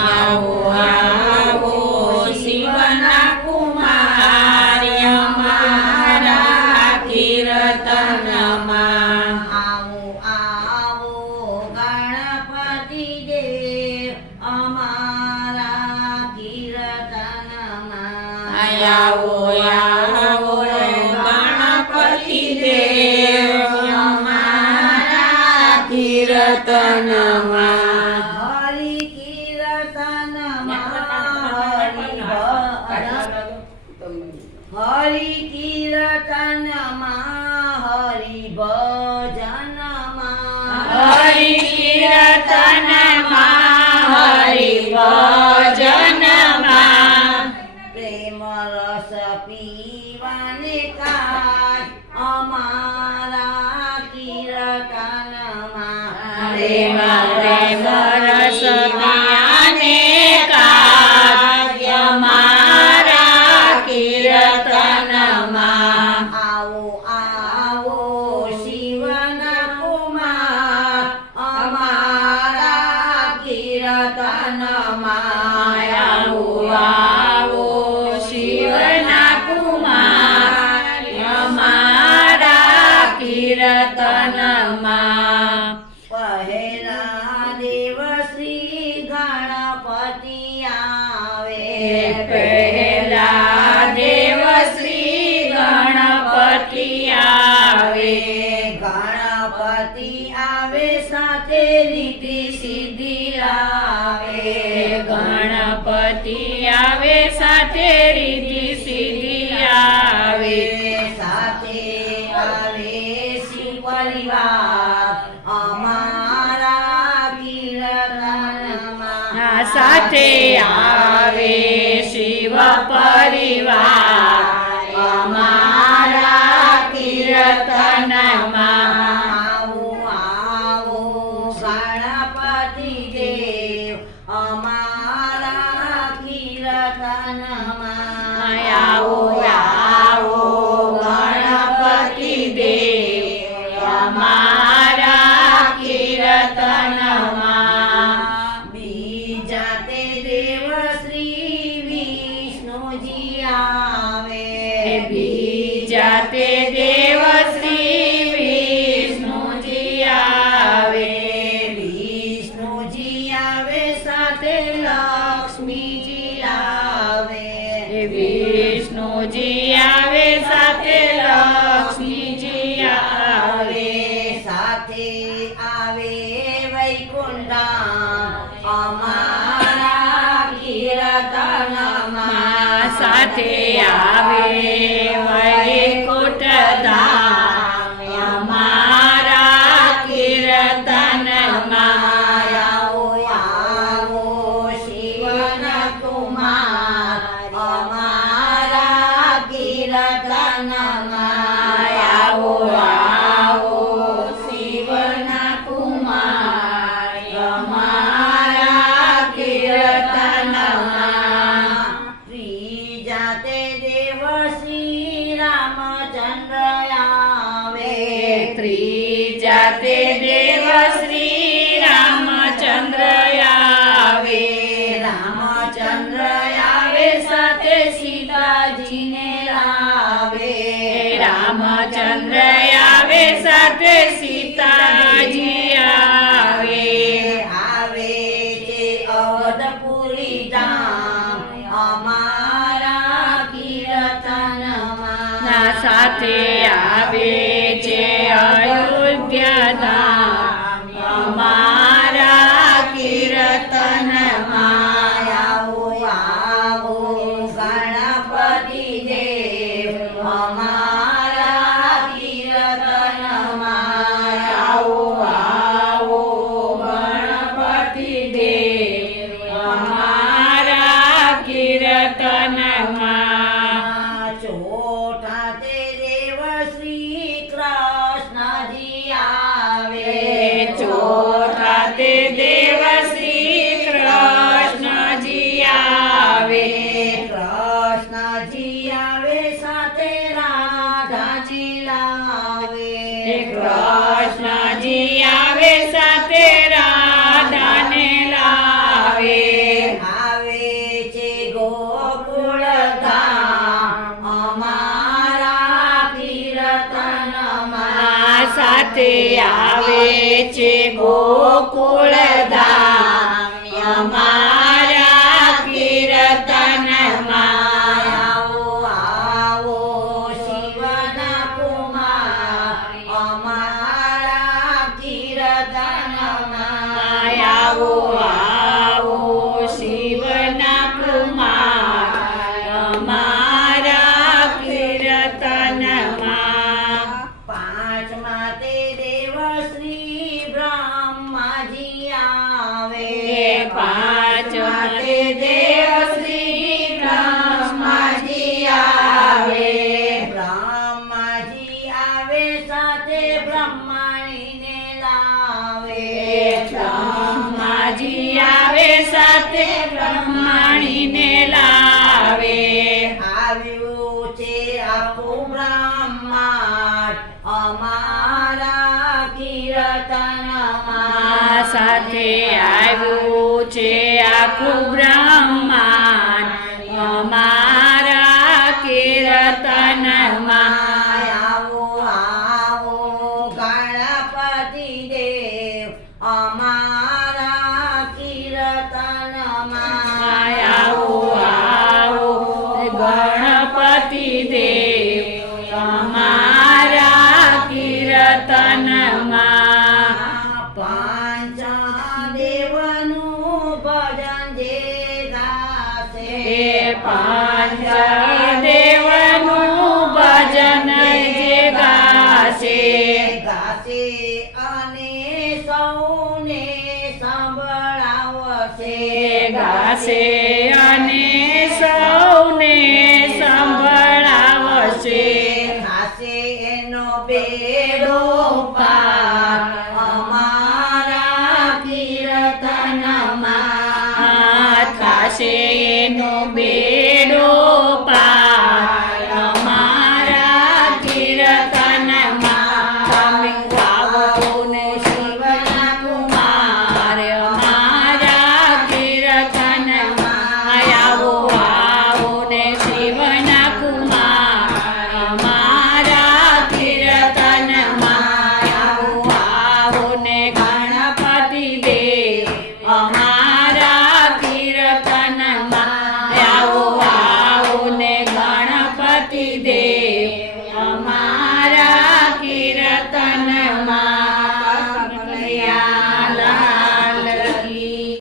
આવો આવો શિવના કુમાર અમારા કીર્તનમાં આવો આવો ગણપતિ દેવ અમારા કીર્તનમાં આવો આવો ગણપતિ દેવ અમારા કીર્તનમાં હરિ કીર્તનમાં હરિ કીર્તનમાં હરિ ભજનમાં હરિ કીર્તનમાં હરિ ભજનમાં પ્રેમ રસ પીવાને કાજ અમારા કીર્તનમાં પ્રેમ પ્રેમ રસ પીવાને કાવ્ય મારા કીર્તનમાં આવો આવો શિવના કુમાર અમારા કીર્તનમાં આવો આવો શિવના કુમાર અમારા કીર્તનમાં પહેલા દેવ શ્રી ગણપતિ આવે પહેલા દેવ શ્રી ગણપતિ આવે ગણપતિ આવે સાથે રીતિ સિદ્ધિ લાવે ગણપતિ આવે સાથે રીતિ સિદ્ધિ આવે સાથે આવે શિવ પરિવાર અમારા કીર્તનમાં સાથે આવે શિવ પરિવાર અમારા કીર્તનમાં આવો આવો ગણપતિ દેવ અમારા કીર્તનમાં આવો આવો ગણપતિ દેવ અમારા કીર્તનમાં બીજા તે દેવ શ્રી વિષ્ણુજી આવે બીજા તે દેવ શ્રી વિષ્ણુજી આવે વિષ્ણુજી આવે સાથે લક્ષ્મીજી આવે વિષ્ણુજી આવે સાથે લક્ષ્મીજી આવે સાથે આવે વૈકુંઠ અમારા કીર્તનમાં સાથે આવે વૈકુંઠ ધામ અમારા કીર્તનમાં આવો આવો શિવના કુમાર અમારા કીર્તનમાં આવો આવો શિવના કુમાર અમારા કીર્તનમાં ત્રીજા તે દેવ શ્રી રામચંદ્ર આવે ત્રીજા તે દેવ શ્રી રામચંદ્ર આવે રામચંદ્ર આવે સાથે સીતાજીને લાવે રામચંદ્ર આવે સાથે સીતાજી આવે આવે છે અવધપુરી ધામ અમારા કીર્તનમાં સાથે આવે છે અયોધ્યા ધામ અમારા કીર્તનમાં આવો આવો ગણપતિ દેવ અમારા કીર્તનમાં આવો આવો ગણપતિ દેવ અમારા કીર્તનમાં ચોથા તે દેવ શ્રી કૃષ્ણજી આવે ચોથા તે દેવ શ્રી કૃષ્ણજી આવે કૃષ્ણજી આવે સાથે રાધાજી લાવે કૃષ્ણજી આવે સાથે રાધાને લાવે સાથે આવે છે ગોકુળ ધામ અમારા કીર્તનમાં આવો આવો શિવના કુમાર અમારા કીર્તનમાં આવો આવો શિવના કુમાર અમારા કીર્તનમાં પાંચમા તે દેવ શ્રી બ્રહ્માજી આવે પાંચમા તે દેવ શ્રી બ્રહ્માજી આવે બ્રહ્માજી આવે સાથે બ્રહ્માણીને લાવે બ્રહ્માજી આવે સાથે બ્રહ્માણીને લાવે આવ્યું છે આખું બ્રહ્માંડ અમારા કીર્તનમાં સાથે આવ્યું છે આખું બ્રહ્માંડ અમારા કીર્તનમાં આવો આવો ગણપતિ દેવ અમારા કીર્તનમાં આવો આવો ગણપતિ દેવ અમારા કીર્તનમાં પાંચ દેવનું ભજન જે ગાશે પાંચ દેવનું ભજન જે ગાશે ગાશે અને સૌને સંભળાવશે ગાશે અને સૌને સંભળાવશે